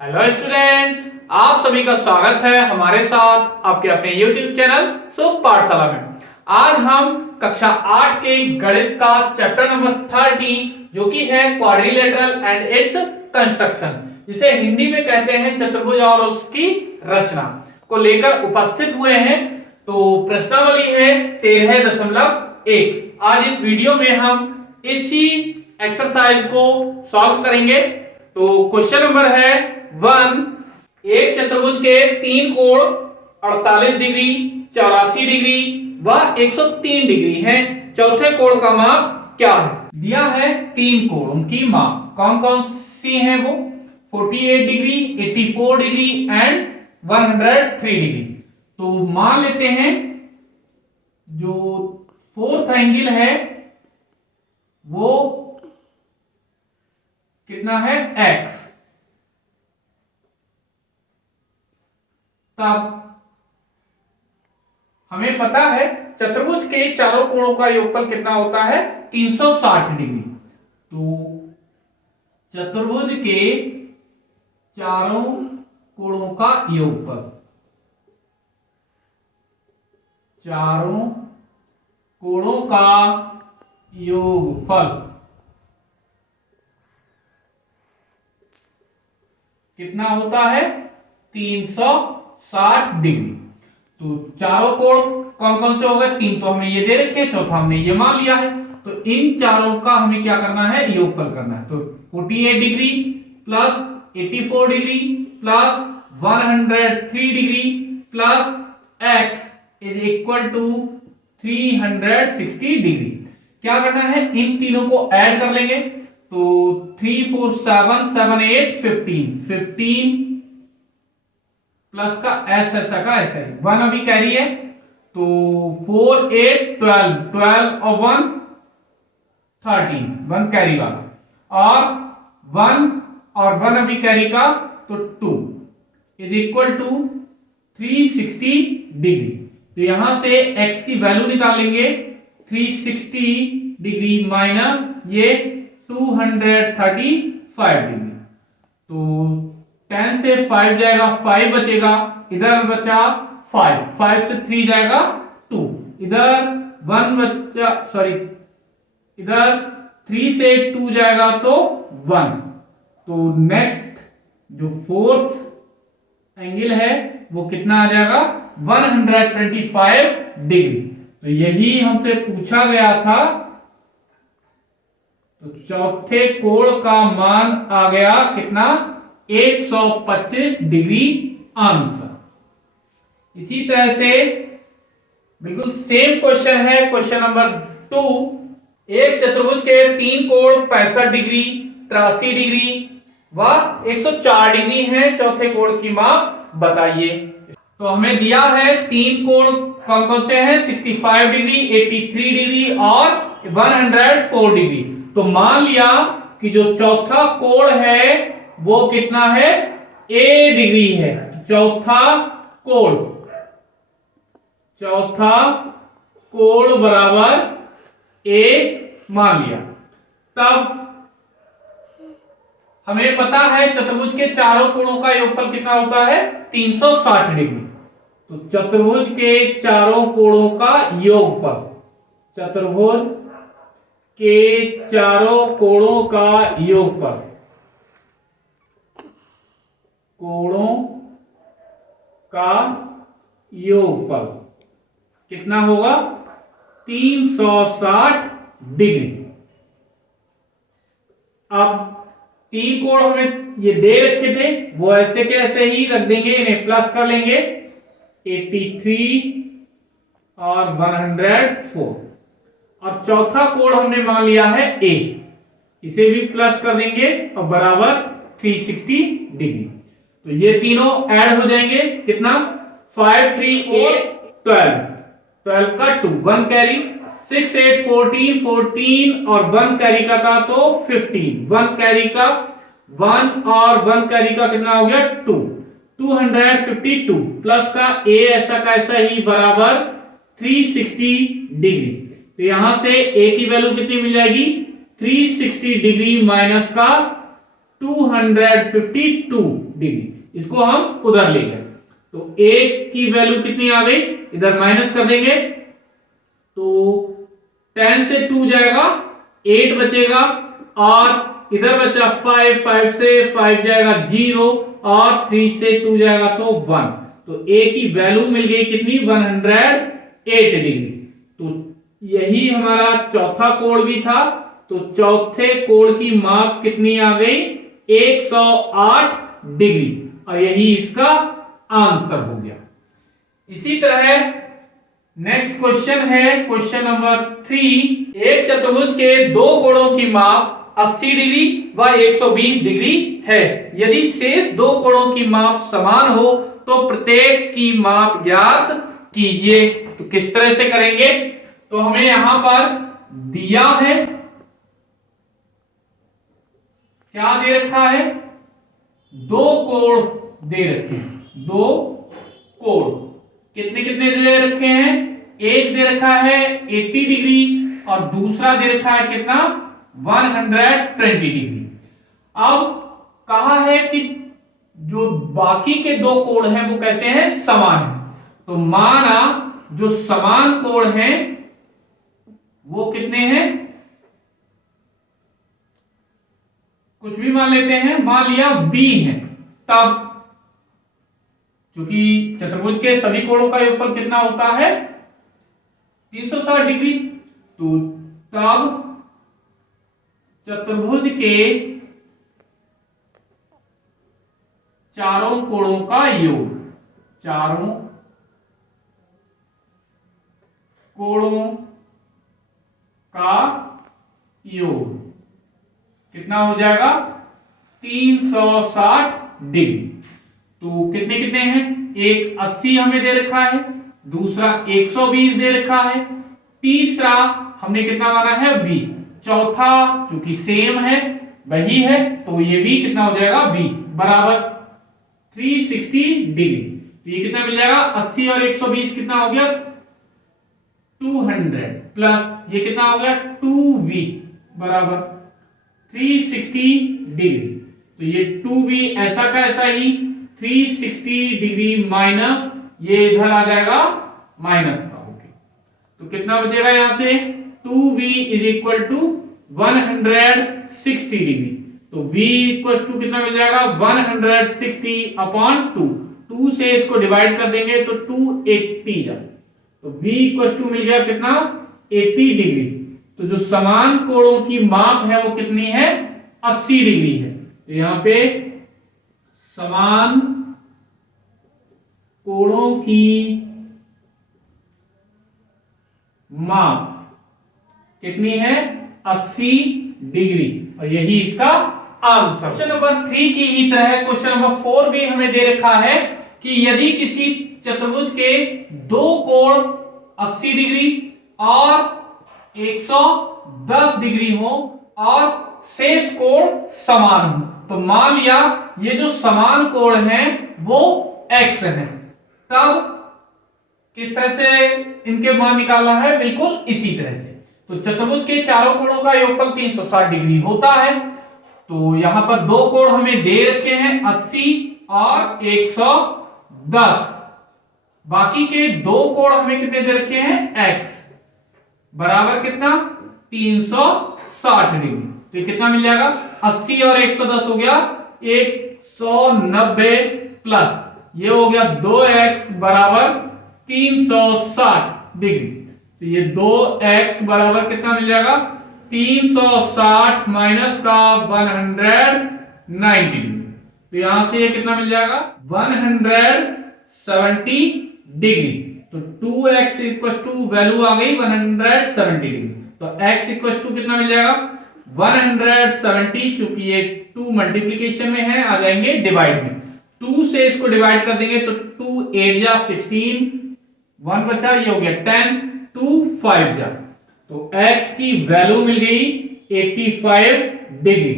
Hello students, आप सभी का स्वागत है हमारे साथ आपके अपने YouTube चैनल सुख पाठशाला में। आज हम कक्षा 8 के गणित का चैप्टर नंबर 13 जो कि है क्वाड्रिलेटरल एंड इट्स कंस्ट्रक्शन, जिसे हिंदी में कहते हैं चतुर्भुज और उसकी रचना, को लेकर उपस्थित हुए हैं। तो प्रश्नावली है 13.1। आज इस वीडियो में हम इसी एक्सरसाइज को सॉल्व करेंगे। तो क्वेश्चन नंबर है 1। एक चतुर्भुज के 3 कोण 48 डिग्री, 84 डिग्री व 103 डिग्री हैं। चौथे कोण का माप क्या है? दिया है 3 कोण, उनकी माप कौन कौन सी हैं? वो 48 डिग्री, 84 डिग्री एंड 103 डिग्री। तो मान लेते हैं जो फोर्थ एंगल है वो कितना है? x। तब हमें पता है चतुर्भुज के चारों कोणों का योगफल कितना होता है? 360 डिग्री। तो चतुर्भुज के चारों कोणों का योगफल, चारों कोणों का योगफल कितना होता है? 360 डिग्री। तो चारों कोण कौन कौन से हो गए? 3 तो हमने ये दे रखे, चौथा हमने ये मान लिया है। तो इन चारों का हमें क्या करना है? योगफल करना है। तो 48 degree plus 84 degree plus 103 degree plus x is equal to 360 degree. क्या करना है? इन तीनों को ऐड कर लेंगे। तो 3 4 7 7 8 15 प्लस का एस ऐसा का ऐसा ही 1 अभी कैरी है। तो 4 8 12 12 और 1 13 1 कैरी वाला, और 1 और 1 अभी कैरी का, तो 2 इज इक्वल टू 360 डिग्री। तो यहां से x की वैल्यू निकालेंगे। 360 डिग्री माइनस ये 235 डिग्री। तो 10 से 5 जाएगा, 5 बचेगा, इधर बचा 5, 5 से 3 जाएगा 2, इधर 1 बचा, सॉरी इधर 3 से 2 जाएगा तो 1। तो नेक्स्ट जो फोर्थ एंगल है वो कितना आ जाएगा? 125 डिग्री। तो यही हमसे पूछा गया था। तो चौथे कोण का मान आ गया कितना? 125 डिग्री आंसर। इसी तरह से बिल्कुल सेम क्वेश्चन है क्वेश्चन नंबर 2। एक चतुर्भुज के 3 कोण 65 डिग्री, 83 डिग्री व 104 डिग्री हैं। चौथे कोण की माप बताइए। तो हमें दिया है 3 कोण कौन कौन से हैं? 65 डिग्री, 83 डिग्री और 104 डिग्री। तो मान लिया कि जो चौथा कोण है वो कितना है? a डिग्री है। चौथा कोण बराबर a मान लिया। तब हमें पता है चतुर्भुज के चारों कोणों का योगफल कितना होता है? 360 डिग्री। तो चतुर्भुज के चारों कोणों का योगफल, चतुर्भुज के चारों कोणों का योगफल, कोणों का योगफल कितना होगा? 360 डिग्री। अब 3 कोण हमें ये दे रखे थे, वो ऐसे के ऐसे ही रख देंगे, इन्हें प्लस कर लेंगे। 83 और 104। और चौथा कोण हमने मान लिया है a, इसे भी प्लस कर देंगे और बराबर 360 डिग्री। तो ये तीनों ऐड हो जाएंगे, कितना? 5 3 8 12, 12 का 2 1 कैरी, 6 8 14 14 और 1 कैरी का था तो 15, 1 कैरी का 1 और 1 कैरी का कितना हो गया? 2, 252 प्लस का a ऐसा का ऐसा ही बराबर 360 डिग्री। तो यहां से a की वैल्यू कितनी मिल जाएगी? 360 डिग्री माइनस का 252 डिग्री। इसको हम उधर ले गए तो a की वैल्यू कितनी आ गई, इधर माइनस कर देंगे तो 10 से 2 जाएगा 8 बचेगा और इधर बचा 5, 5 से 5 जाएगा 0 और 3 से 2 जाएगा तो 1। तो a की वैल्यू मिल गई कितनी, 108 डिग्री। तो यही हमारा चौथा कोण भी था। तो चौथे कोण की माप कितनी आ गई, 108 डिग्री और यही इसका आंसर हो गया। इसी तरह नेक्स्ट क्वेश्चन है क्वेश्चन नंबर 3। एक चतुर्भुज के दो कोणों की माप 80 डिग्री व 120 डिग्री है। यदि शेष दो कोणों की माप समान हो तो प्रत्येक की माप ज्ञात कीजिए। तो किस तरह से करेंगे, तो हमें यहां पर दिया है, क्या दे रखा है, दो कोण दे रखे हैं। दो कोण कितने कितने दे रखे हैं, एक दे रखा है 80 डिग्री और दूसरा दे रखा है कितना, 120 डिग्री। अब कहा है कि जो बाकी के दो कोण हैं वो कैसे हैं, समान है। तो माना जो समान कोण हैं वो कितने हैं, कुछ भी मान लेते हैं, मान लिया b है। तब क्योंकि चतुर्भुज के सभी कोणों का योगफल कितना होता है, 360 डिग्री। तो तब चतुर्भुज के चारों कोणों का योग, चारों कोणों का योग कितना हो जाएगा, 360 डिग्री। तो कितने कितने हैं, एक 80 हमें दे रखा है, दूसरा 120 दे रखा है, तीसरा हमने कितना माना है, b। चौथा क्योंकि सेम है वही है तो ये भी कितना हो जाएगा, b बराबर 360 डिग्री। तो ये कितना मिल जाएगा, 80 और 120 कितना हो गया, 200 प्लस ये कितना हो गया, 2v बराबर 360 डिग्री। तो ये 2v ऐसा का ऐसा ही 360 डिग्री माइनस ये इधर आ जाएगा माइनस का होके। तो कितना बचेगा यहां से, 2v is equal to 160 degree. तो v इक्वल टू कितना मिल जाएगा, 160 अपॉन 2 से इसको डिवाइड कर देंगे तो 280 जाए। तो v इक्वल टू मिल गया कितना, 80 डिग्री। तो जो समान कोणों की माप है वो कितनी है, 80 डिग्री है। तो यहां पे समान कोणों की माप कितनी है, 80 डिग्री और यही इसका आंसर। क्वेश्चन नंबर 3 की ही तरह क्वेश्चन नंबर 4 भी हमें दे रखा है कि यदि किसी चतुर्भुज के दो कोण 80 डिग्री और 110 डिग्री हो और शेष कोण समान हो, तो मान लिया ये जो समान कोण हैं वो x है। तब किस तरह से इनके मान निकालना है, बिल्कुल इसी तरह से। तो चतुर्भुज के चारों कोणों का योगफल 360 डिग्री होता है। तो यहां पर दो कोण हमें दे रखे हैं 80 और 110, बाकी के दो कोण हमें कितने दे रखे हैं, x बराबर कितना, 360 डिग्री। तो कितना मिल जाएगा, 80 और 110 हो गया 190 प्लस ये हो गया 2x बराबर 360 डिग्री। तो ये 2x बराबर कितना मिल जाएगा, 360 माइनस का 190 डिग्री। तो यहां से ये कितना मिल जाएगा, 170 डिग्री। तो 2x इक्वल टू वैल्यू आ गई 170 डिग्री। तो x इक्वल टू कितना मिल जाएगा, 170, क्योंकि ये 2 मल्टीप्लीकेशन में है आ जाएंगे डिवाइड में। 2 से इसको डिवाइड कर देंगे तो 2 8 जा 16, 1 बचा, ये हो गया 10, 2 5 जा। तो x की वैल्यू मिल गई 85 डिग्री।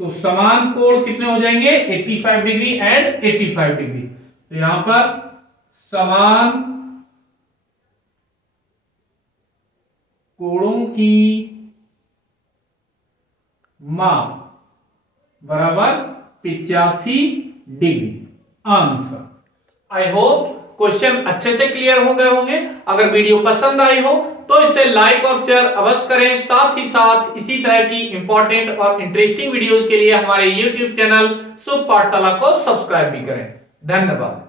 तो समान कोण कितने हो जाएंगे, 85 डिग्री एंड 85 डिग्री। तो यहां पर समान कोणों की माप बराबर 85 degree answer. I hope question अच्छे से क्लियर हो गए होंगे। अगर वीडियो पसंद आई हो तो इसे लाइक और शेयर अवश्य करें। साथ ही साथ इसी तरह की इंपॉर्टेंट और इंटरेस्टिंग वीडियोस के लिए हमारे YouTube चैनल शुभ पाठशाला को सब्सक्राइब भी करें। धन्यवाद।